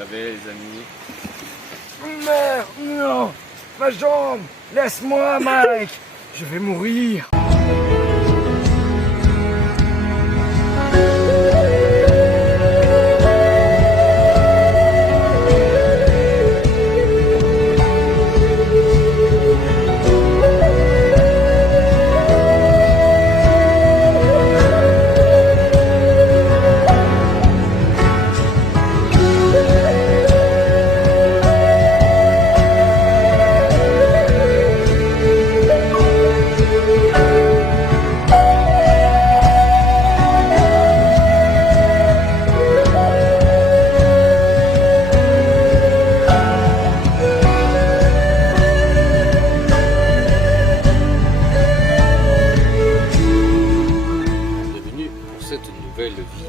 savez les amis. Merde, non, ma jambe, laisse-moi Mike, je vais mourir.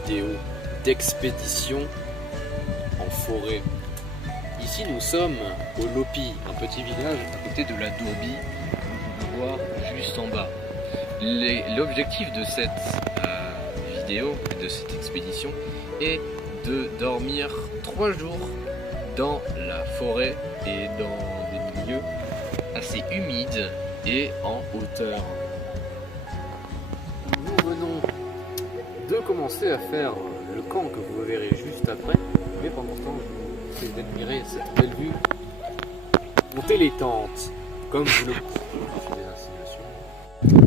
Vidéo d'expédition en forêt. Ici nous sommes au Lopi, un petit village à côté de la Dourbie, vous pouvez voir juste en bas. L'objectif de cette vidéo, de cette expédition, est de dormir 3 jours dans la forêt et dans des milieux assez humides et en hauteur. Nous venons de commencer à faire le camp que vous verrez juste après, mais pendant ce temps je vous fais admirer cette belle vue. Montez les tentes comme vous le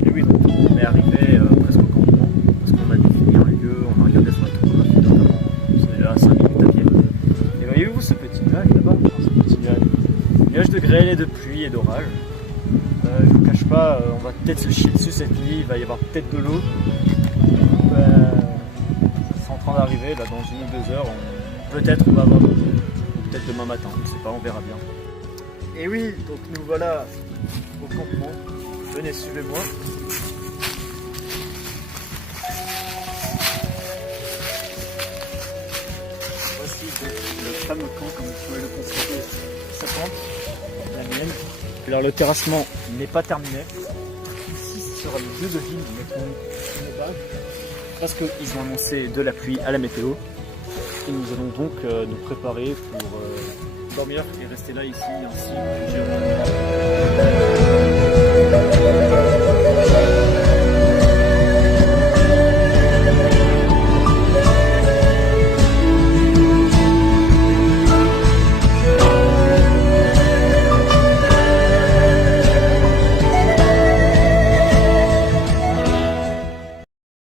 Et oui, donc on est arrivé presque au campement parce qu'on a défini un lieu, on a regardé sur la topographie notamment, c'est déjà à 5 minutes à pied. Et voyez-vous ce petit nuage là-bas, ce petit nuage de grêle et de pluie et d'orage. Je vous cache pas, on va peut-être se chier dessus cette nuit, il va y avoir peut-être de l'eau. C'est en train d'arriver, là dans 1 ou 2 heures, peut-être on va avoir de l'eau, peut-être demain matin, je sais pas, on verra bien. Et oui, donc nous voilà au campement, venez suivez-moi. Voici le fameux camp, comme vous pouvez le constater, sa tente, la mienne. Alors le terrassement n'est pas terminé. Ici ce sera le lieu de ville, nous mettrons une base, parce qu'ils ont annoncé de la pluie à la météo. Et nous allons donc nous préparer pour dormir et rester là ici ainsi plusieurs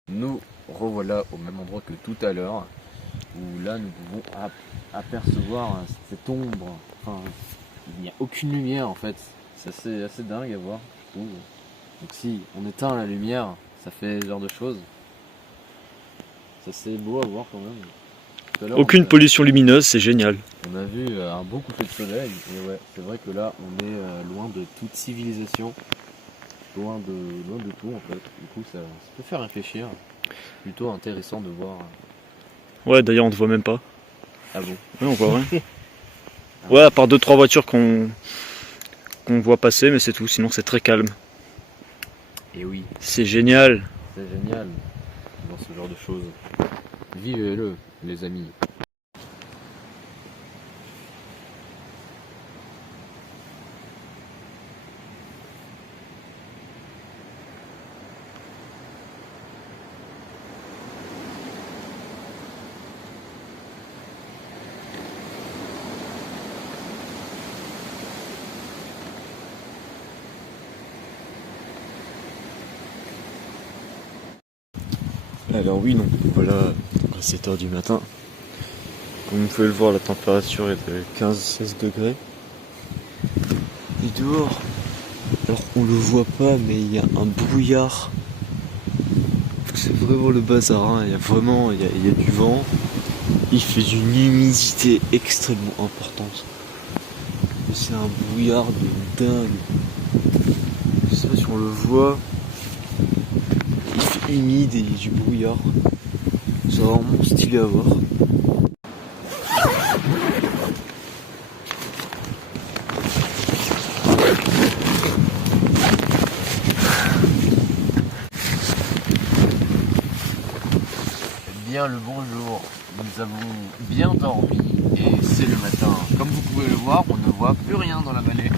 Nous revoilà au même endroit que tout à l'heure, où là nous pouvons apercevoir cette ombre, enfin il n'y a aucune lumière en fait, c'est assez dingue à voir je trouve. Donc si on éteint la lumière, ça fait ce genre de choses, c'est assez beau à voir quand même. Tout à l'heure, Aucune pollution lumineuse, c'est génial. on a vu un beau coucher de soleil, et ouais, c'est vrai que là on est loin de toute civilisation, loin de tout en fait, du coup ça peut faire réfléchir, plutôt intéressant de voir. Ouais, d'ailleurs on ne voit même pas. Ah bon? Ouais, on voit rien. Ouais, à part 2-3 voitures qu'on voit passer, mais c'est tout, sinon c'est très calme. Et oui, C'est génial. c'est génial dans ce genre de choses. Vivez-le, les amis. Alors oui, donc voilà, à 7h du matin. Comme vous pouvez le voir, la température est de 15-16 degrés. Et dehors, alors on le voit pas, mais il y a un brouillard. C'est vraiment le bazar, hein. Il y a vraiment il y a du vent. Il fait d'une humidité extrêmement importante. C'est un brouillard de dingue. Je sais pas si on le voit. Il fait humide et il y a du brouillard. C'est vraiment stylé à voir. Bien le bonjour, nous avons bien dormi et c'est pouvez le voir, on ne voit plus rien dans la vallée.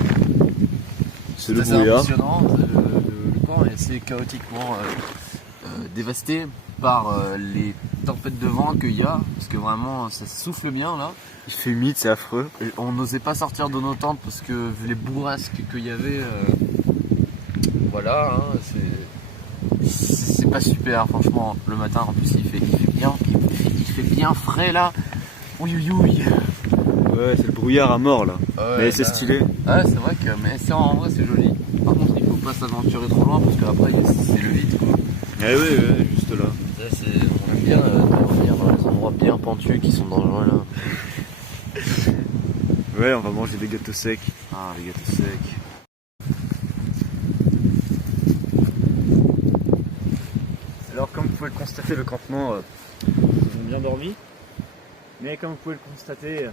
C'est le assez brouillard. impressionnant. Le camp est assez chaotiquement dévasté par les tempêtes de vent qu'il y a, parce que vraiment ça souffle bien là. Il fait humide, c'est affreux. Et on n'osait pas sortir de nos tentes parce que vu les bourrasques qu'il y avait, voilà, hein, c'est pas super franchement. Le matin en plus il fait bien frais là. Oui oui oui. Ouais, c'est le brouillard à mort là. Ouais, Mais c'est là- stylé. Ouais c'est vrai que en vrai c'est joli. Par contre il faut pas s'aventurer trop loin parce qu'après c'est le vide quoi. Eh ouais, juste là. Là, on aime bien dormir dans les endroits bien pentus qui sont dangereux là. Ouais, on va manger des gâteaux secs. Ah les gâteaux secs. Alors comme vous pouvez le constater, le campement, ils ont bien dormi. Mais comme vous pouvez le constater,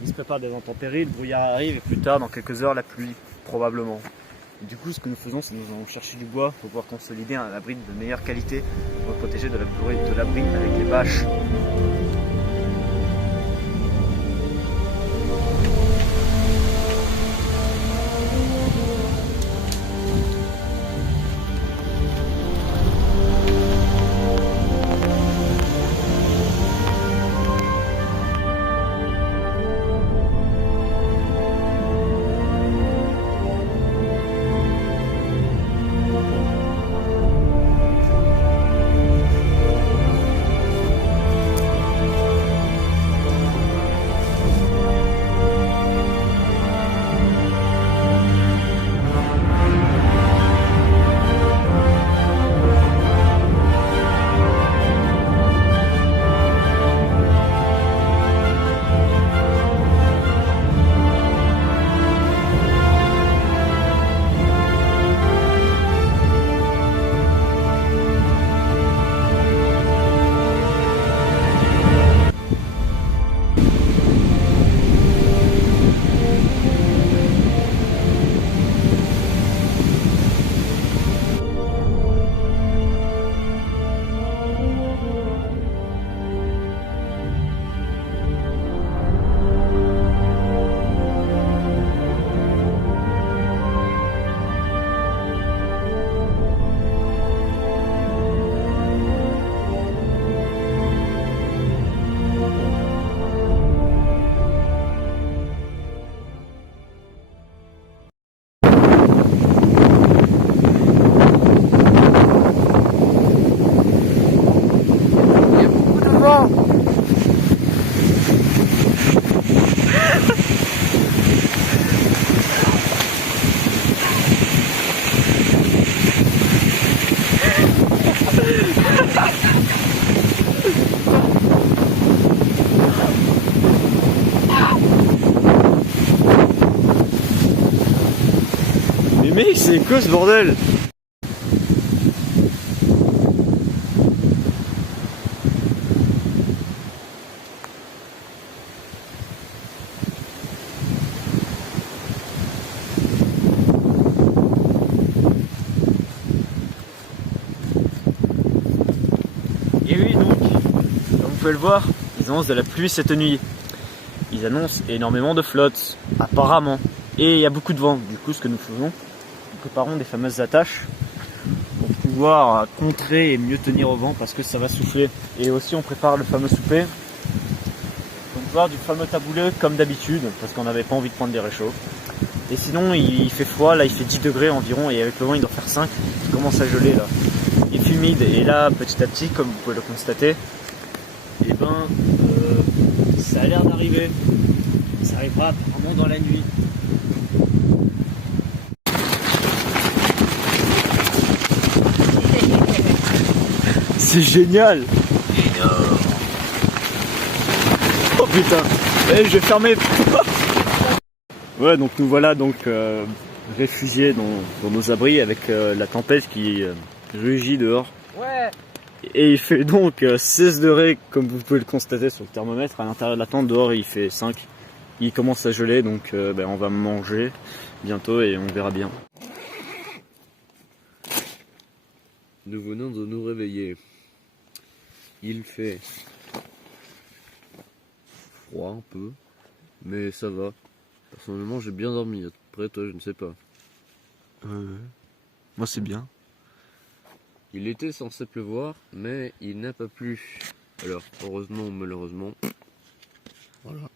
il se prépare des intempéries, le brouillard arrive et plus tard, dans quelques heures, la pluie, probablement. Et du coup, ce que nous faisons, c'est que nous allons chercher du bois pour pouvoir consolider un abri de meilleure qualité pour le protéger de l'abri avec les bâches. Il y a beaucoup de vent. Mais mec, c'est quoi ce bordel? Et oui, donc, comme vous pouvez le voir, ils annoncent de la pluie cette nuit. Ils annoncent énormément de flotte, apparemment. Et il y a beaucoup de vent. Du coup, ce que nous faisons, nous préparons des fameuses attaches pour pouvoir contrer et mieux tenir au vent parce que ça va souffler. Et aussi, on prépare le fameux souper. Donc, voir du fameux taboulé comme d'habitude parce qu'on n'avait pas envie de prendre des réchauds. Et sinon, il fait froid, là il fait 10 degrés environ et avec le vent il doit faire 5. Il commence à geler là. Il est humide et là, petit à petit, comme vous pouvez le constater, et ça a l'air d'arriver. Ça arrivera apparemment dans la nuit. C'est génial! Oh putain! Eh, je vais fermer. Ouais, donc nous voilà donc réfugiés dans nos abris avec la tempête qui rugit dehors. Ouais. Et il fait donc 16 degrés comme vous pouvez le constater sur le thermomètre. À l'intérieur de la tente, dehors il fait 5. Il commence à geler donc on va manger bientôt et on verra bien. Nous venons de nous réveiller. Il fait froid un peu. Mais ça va. Personnellement, j'ai bien dormi. Après, toi, je ne sais pas. Moi c'est bien. Il était censé pleuvoir, mais il n'a pas plu. Alors, heureusement ou malheureusement. Voilà.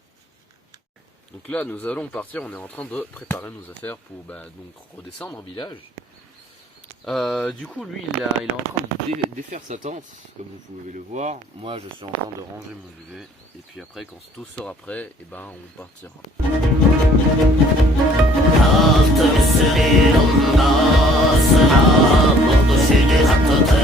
Donc là, nous allons partir. On est en train de préparer nos affaires pour donc redescendre en village. Du coup, lui, il est en train de défaire sa tente, comme vous pouvez le voir. Moi, je suis en train de ranger mon duvet. Et puis après, quand tout sera prêt, et on partira. Altı sürüyorum da sıra, buldu şehir hattı